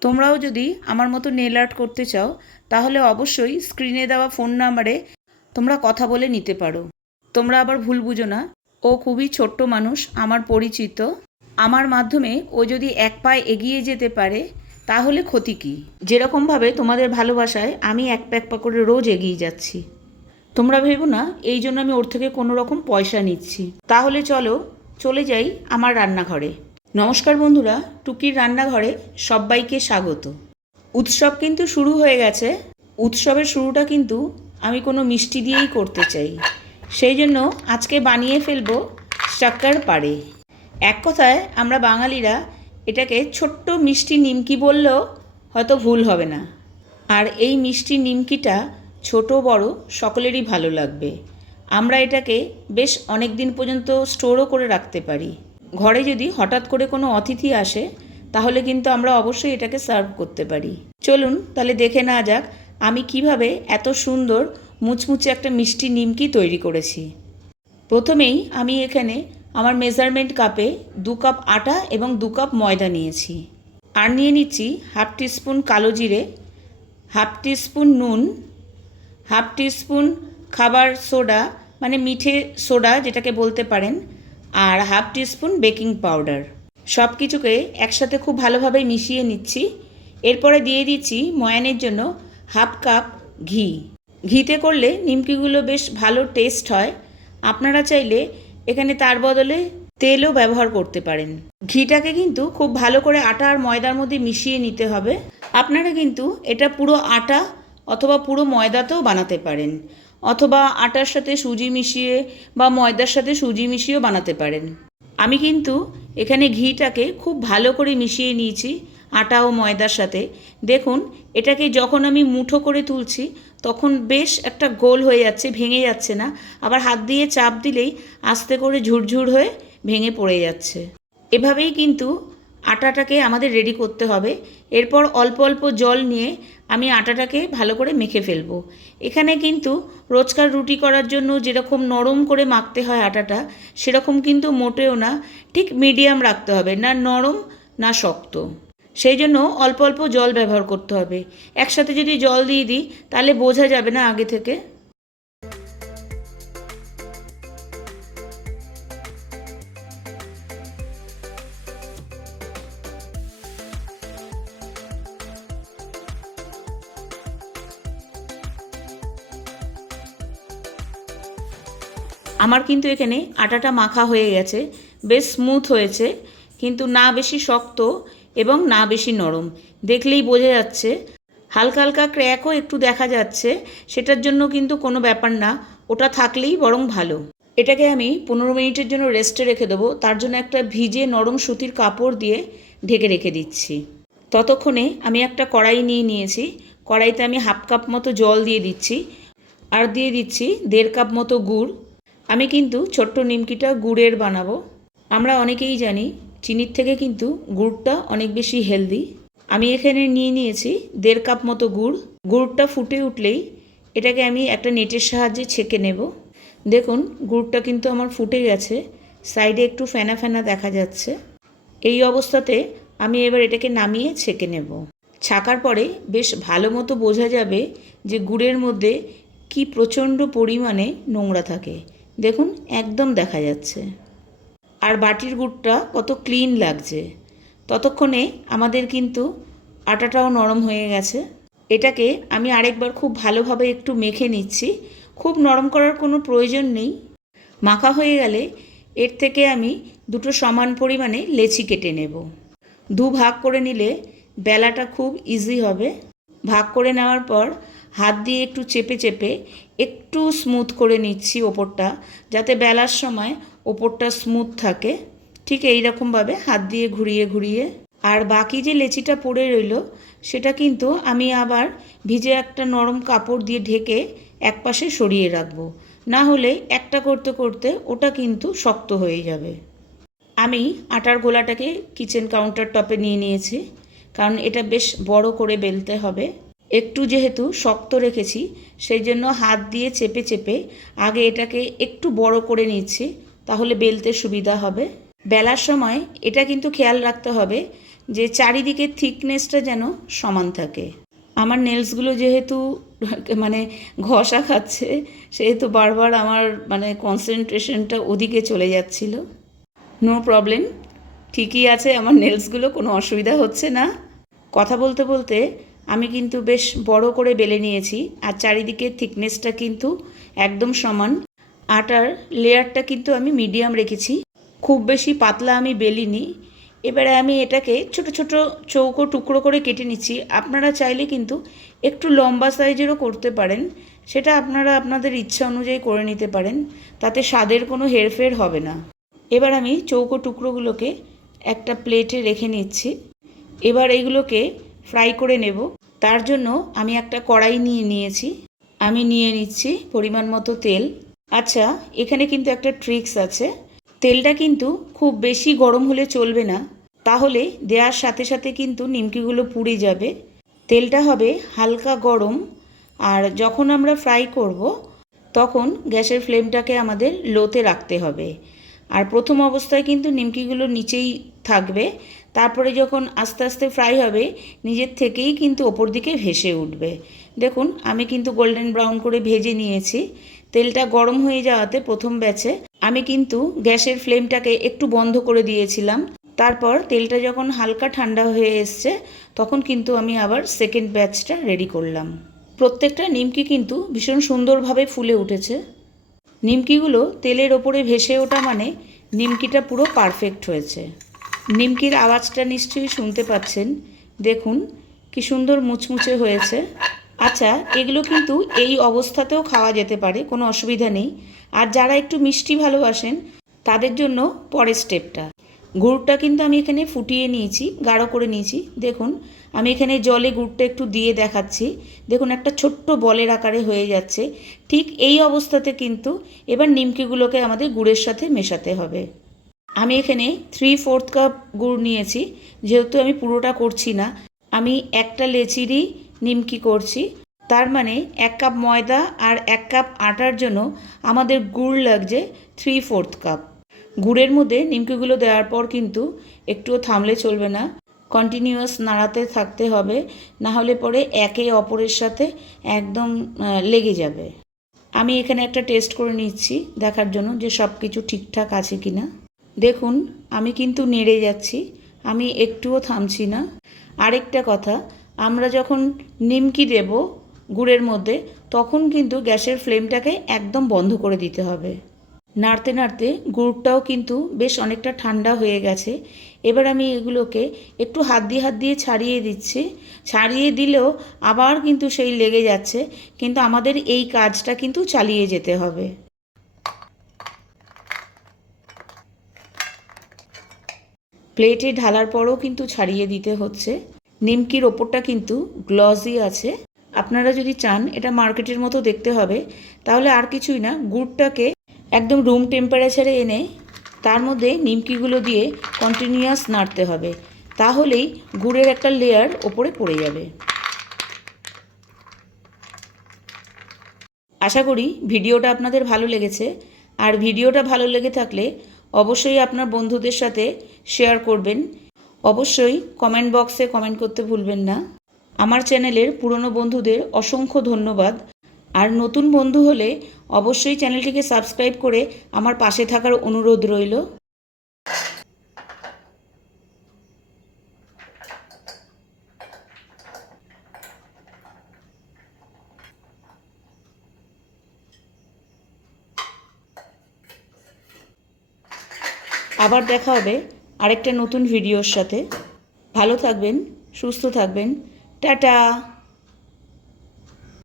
তোমরাও যদি আমার মতো নেল আর্ট করতে চাও, তাহলে অবশ্যই স্ক্রিনে দেওয়া ফোন নাম্বারে তোমরা কথা বলে নিতে পারো। তোমরা আবার ভুল বুঝো না। ও খুবই ছোট্ট মানুষ, আমার পরিচিত। আমার মাধ্যমে ও যদি এক পায়ে এগিয়ে যেতে পারে, তাহলে ক্ষতি কী? যেরকমভাবে তোমাদের ভালোবাসায় আমি এক প্যাক পা করে রোজ এগিয়ে যাচ্ছি। তোমরা ভেবো না, এই জন্য আমি ওর থেকে কোনো রকম পয়সা নিচ্ছি। তাহলে চলো, চলে যাই আমার রান্নাঘরে। নমস্কার বন্ধুরা, টুকির রান্নাঘরে সবাইকে স্বাগত। উৎসব কিন্তু শুরু হয়ে গেছে। উৎসবের শুরুটা কিন্তু আমি কোনো মিষ্টি দিয়েই করতে চাই। সেই জন্য আজকে বানিয়ে ফেলব শাক্কার পাড়ে। এক কথায় আমরা বাঙালিরা এটাকে ছোট্ট মিষ্টি নিমকি বললেও হয়তো ভুল হবে না। আর এই মিষ্টি নিমকিটা ছোট বড় সকলেরই ভালো লাগবে। আমরা এটাকে বেশ অনেক দিন পর্যন্ত স্টোরও করে রাখতে পারি। ঘরে যদি হঠাৎ করে কোনো অতিথি আসে, তাহলে কিন্তু আমরা অবশ্যই এটাকে সার্ভ করতে পারি। চলুন তাহলে দেখে না যাক আমি কীভাবে এত সুন্দর মুচমুচে একটা মিষ্টি নিমকি তৈরি করেছি। প্রথমেই আমি এখানে আমার মেজারমেন্ট কাপে দু কাপ আটা এবং দু কাপ ময়দা নিয়েছি। আর নিয়ে নিচ্ছি হাফ টিস্পুন কালো জিরে, হাফ টিস্পুন নুন, হাফ টিস্পুন খাবার সোডা মানে মিঠে সোডা যেটাকে বলতে পারেন আর হাফ টিস্পুন বেকিং পাউডার। সব কিছুকে একসাথে খুব ভালোভাবে মিশিয়ে নিচ্ছি। এরপরে দিয়ে দিচ্ছি ময়ানের জন্য হাফ কাপ ঘি। ঘিতে করলে নিমকিগুলো বেশ ভালো টেস্ট হয়। আপনারা চাইলে এখানে তার বদলে তেলও ব্যবহার করতে পারেন। ঘিটাকে কিন্তু খুব ভালো করে আটা আর ময়দার মধ্যে মিশিয়ে নিতে হবে। আপনারা কিন্তু এটা পুরো আটা অথবা পুরো ময়দাতেও বানাতে পারেন। অথবা আটার সাথে সুজি মিশিয়ে বা ময়দার সাথে সুজি মিশিয়েও বানাতে পারেন। আমি কিন্তু এখানে ঘিটাকে খুব ভালো করে মিশিয়ে নিয়েছি আটা ও ময়দার সাথে। দেখুন, এটাকে যখন আমি মুঠো করে তুলছি, তখন বেশ একটা গোল হয়ে যাচ্ছে, ভেঙে যাচ্ছে না। আবার হাত দিয়ে চাপ দিলেই আস্তে করে ঝুরঝুর হয়ে ভেঙে পড়ে যাচ্ছে। এভাবেই কিন্তু আটাটাকে আমাদের রেডি করতে হবে। এরপর অল্প অল্প জল নিয়ে আমি আটাটাকে ভালো করে মেখে ফেলব। এখানে কিন্তু রোজকার রুটি করার জন্য যেরকম নরম করে মাখতে হয় আটাটা, সেরকম কিন্তু মোটেও না, ঠিক মিডিয়াম রাখতে হবে, না নরম, না শক্ত। সেই জন্য অল্প অল্প জল ব্যবহার করতে হবে। একসাথে যদি জল দিয়ে দিই, তাহলে বোঝা যাবে না আগে থেকে। আমার কিন্তু এখানে আটাটা মাখা হয়ে গেছে, বেশ স্মুথ হয়েছে, কিন্তু না বেশি শক্ত এবং না বেশি নরম। দেখলেই বোঝা যাচ্ছে, হালকা হালকা ক্র্যাকও একটু দেখা যাচ্ছে, সেটার জন্য কিন্তু কোনো ব্যাপার না, ওটা থাকলেই বরং ভালো। এটাকে আমি পনেরো মিনিটের জন্য রেস্টে রেখে দেবো, তার জন্য একটা ভিজে নরম সুতির কাপড় দিয়ে ঢেকে রেখে দিচ্ছি। ততক্ষণে আমি একটা কড়াই নিয়ে নিয়েছি, কড়াইতে আমি হাফ কাপ মতো জল দিয়ে দিচ্ছি, আর দিয়ে দিচ্ছি দেড় কাপ মতো গুড় আমি কিন্তু ছোট্ট নিমকিটা গুড়ের বানাবো। আমরা অনেকেই জানি চিনির থেকে কিন্তু গুড়টা অনেক বেশি হেলদি। আমি এখানে নিয়ে নিয়েছি দেড় কাপ মতো গুড়। গুড়টা ফুটে উঠলেই এটাকে আমি একটা নেটের সাহায্যে ছেঁকে নেব। দেখুন, গুড়টা কিন্তু আমার ফুটে গেছে। সাইডে একটু ফেনা ফেনা দেখা যাচ্ছে। এই অবস্থাতে আমি এবার এটাকে নামিয়ে ছেঁকে নেব। ছাকার পরে বেশ ভালো মতো বোঝা যাবে যে গুড়ের মধ্যে কি প্রচণ্ড পরিমাণে নোংরা থাকে। দেখুন, একদম দেখা যাচ্ছে। আর বাটির গুড়টা কত ক্লিন লাগছে। ততক্ষণে আমাদের কিন্তু আটাটাও নরম হয়ে গেছে। এটাকে আমি আরেকবার খুব ভালোভাবে একটু মেখে নিচ্ছি। খুব নরম করার কোনো প্রয়োজন নেই। মাখা হয়ে গেলে এর থেকে আমি দুটো সমান পরিমাণে লেচি কেটে নেব। দু ভাগ করে নিলে বেলাটা খুব ইজি হবে। ভাগ করে নেওয়ার পর হাত দিয়ে একটু চেপে চেপে একটু স্মুথ করে নিচ্ছি ওপরটা, যাতে বেলার সময় ওপরটা স্মুথ থাকে। ঠিক এই রকমভাবে হাত দিয়ে ঘুরিয়ে ঘুরিয়ে। আর বাকি যে লেচিটা পড়ে রইল, সেটা কিন্তু আমি আবার ভিজে একটা নরম কাপড় দিয়ে ঢেকে একপাশে সরিয়ে রাখব। না হলে একটা করতে করতে ওটা কিন্তু শক্ত হয়ে যাবে। আমি আটার গোলাটাকে কিচেন কাউন্টার টপে নিয়ে নিয়েছি, কারণ এটা বেশ বড় করে বেলতে হবে। একটু যেহেতু শক্ত রেখেছি, সেই জন্য হাত দিয়ে চেপে চেপে আগে এটাকে একটু বড় করে নিচ্ছি, তাহলে বেলতে সুবিধা হবে। বেলার সময় এটা কিন্তু খেয়াল রাখতে হবে যে চারিদিকের থিকনেসটা যেন সমান থাকে। আমার নেলসগুলো যেহেতু মানে ঘষা খাচ্ছে, সেহেতু বারবার আমার মানে কনসেন্ট্রেশনটা ওদিকে চলে যাচ্ছিল। নো প্রবলেম, ঠিকই আছে আমার নেলসগুলো, কোনো অসুবিধা হচ্ছে না। কথা বলতে বলতে আমি কিন্তু বেশ বড় করে বেলে নিয়েছি, আর চারিদিকের থিকনেসটা কিন্তু একদম সমান। আটার লেয়ারটা কিন্তু আমি মিডিয়াম রেখেছি। খুব বেশি পাতলা আমি বেলিনি। এবারে আমি এটাকে ছোট ছোট চৌকো টুকরো করে কেটে নিচ্ছি। আপনারা চাইলে কিন্তু একটু লম্বা সাইজেরও করতে পারেন। সেটা আপনারা আপনাদের ইচ্ছা অনুযায়ী করে নিতে পারেন। তাতে স্বাদের কোনো হেরফের হবে না। এবার আমি চৌকো টুকরোগুলোকে একটা প্লেটে রেখে নিচ্ছি। এবার এইগুলোকে ফ্রাই করে নেব। তার জন্য আমি একটা কড়াই নিয়ে নিয়েছি। আমি নিয়ে নিচ্ছি পরিমাণ মতো তেল। আচ্ছা এখানে কিন্তু একটা ট্রিক্স আছে। তেলটা কিন্তু খুব বেশি গরম হলে চলবে না। তাহলে দেওয়ার সাথে সাথে কিন্তু নিমকিগুলো পুড়ে যাবে। তেলটা হবে হালকা গরম। আর যখন আমরা ফ্রাই করব, তখন গ্যাসের ফ্লেমটাকে আমাদের লোতে রাখতে হবে। আর প্রথম অবস্থায় কিন্তু নিমকিগুলো নিচেই থাকবে। তারপরে যখন আস্তে আস্তে ফ্রাই হবে, নিজের থেকেই কিন্তু ওপর দিকে ভেসে উঠবে। দেখুন, আমি কিন্তু গোল্ডেন ব্রাউন করে ভেজে নিয়েছি। তেলটা গরম হয়ে যাওয়াতে প্রথম ব্যাচে আমি কিন্তু গ্যাসের ফ্লেমটাকে একটু বন্ধ করে দিয়েছিলাম। তারপর তেলটা যখন হালকা ঠান্ডা হয়ে এসছে, তখন কিন্তু আমি আবার সেকেন্ড ব্যাচটা রেডি করলাম। প্রত্যেকটা নিমকি কিন্তু ভীষণ সুন্দরভাবে ফুলে উঠেছে। নিমকিগুলো তেলের ওপরে ভেসে ওঠা মানে নিমকিটা পুরো পারফেক্ট হয়েছে। নিমকির আওয়াজটা নিশ্চয়ই শুনতে পাচ্ছেন। দেখুন, কি সুন্দর মুচমুচে হয়েছে। আচ্ছা এগুলো কিন্তু এই অবস্থাতেও খাওয়া যেতে পারে, কোনো অসুবিধা নেই। আর যারা একটু মিষ্টি ভালোবাসেন, তাদের জন্য পরের স্টেপটা গুড়টা কিন্তু আমি এখানে ফুটিয়ে নিয়েছি, গাঢ় করে নিয়েছি। দেখুন, আমি এখানে জলে গুড়টা একটু দিয়ে দেখাচ্ছি। দেখুন, একটা ছোট্ট বলের আকারে হয়ে যাচ্ছে। ঠিক এই অবস্থাতে কিন্তু এবার নিমকিগুলোকে আমাদের গুড়ের সাথে মেশাতে হবে। আমি এখানে থ্রি ফোর্থ কাপ গুড় নিয়েছি। যেহেতু আমি পুরোটা করছি না, আমি একটা লেচিরই নিমকি করছি। তার মানে এক কাপ ময়দা আর এক কাপ আটার জন্য আমাদের গুড় লাগছে থ্রি ফোর্থ কাপ গুড়ের মধ্যে নিমকিগুলো দেওয়ার পর কিন্তু একটুও থামলে চলবে না। কন্টিনিউয়াস নাড়াতে থাকতে হবে, না হলে পরে একে অপরের সাথে একদম লেগে যাবে। আমি এখানে একটা টেস্ট করে নিচ্ছি, দেখার জন্য যে সব কিছু ঠিকঠাক আছে কি না দেখুন, আমি কিন্তু নেড়ে যাচ্ছি, আমি একটুও থামছি না। আরেকটা কথা, আমরা যখন নিমকি দেব গুড়ের মধ্যে, তখন কিন্তু গ্যাসের ফ্লেমটাকে একদম বন্ধ করে দিতে হবে। নাড়তে নাড়তে গুড়টাও কিন্তু বেশ অনেকটা ঠান্ডা হয়ে গেছে। এবার আমি এগুলোকে একটু হাত দিয়ে হাত দিয়ে ছাড়িয়ে দিচ্ছি। ছাড়িয়ে দিলেও আবার কিন্তু সেই লেগে যাচ্ছে, কিন্তু আমাদের এই কাজটা কিন্তু চালিয়ে যেতে হবে। প্লেটে ঢালার পরও কিন্তু ছাড়িয়ে দিতে হচ্ছে। নিমকির ওপরটা কিন্তু গ্লসি আছে। আপনারা যদি চান এটা মার্কেটের মতো দেখতে হবে, তাহলে আর কিছুই না, গুড়টাকে একদম রুম টেম্পারেচারে এনে তার মধ্যে নিমকিগুলো দিয়ে কন্টিনিউয়াস নাড়তে হবে। তাহলেই গুড়ের একটা লেয়ার ওপরে পড়ে যাবে। আশা করি ভিডিওটা আপনাদের ভালো লেগেছে। আর ভিডিওটা ভালো লেগে থাকলে অবশ্যই আপনার বন্ধুদের সাথে শেয়ার করবেন। অবশ্যই কমেন্ট বক্সে কমেন্ট করতে ভুলবেন না। আমার চ্যানেলের পুরনো বন্ধুদের অসংখ্য ধন্যবাদ। আর নতুন বন্ধু হলে অবশ্যই চ্যানেলটিকে সাবস্ক্রাইব করে আমার পাশে থাকার অনুরোধ রইল। আবার দেখা হবে আরেকটা নতুন ভিডিওর সাথে। ভালো থাকবেন, সুস্থ থাকবেন। টাটা!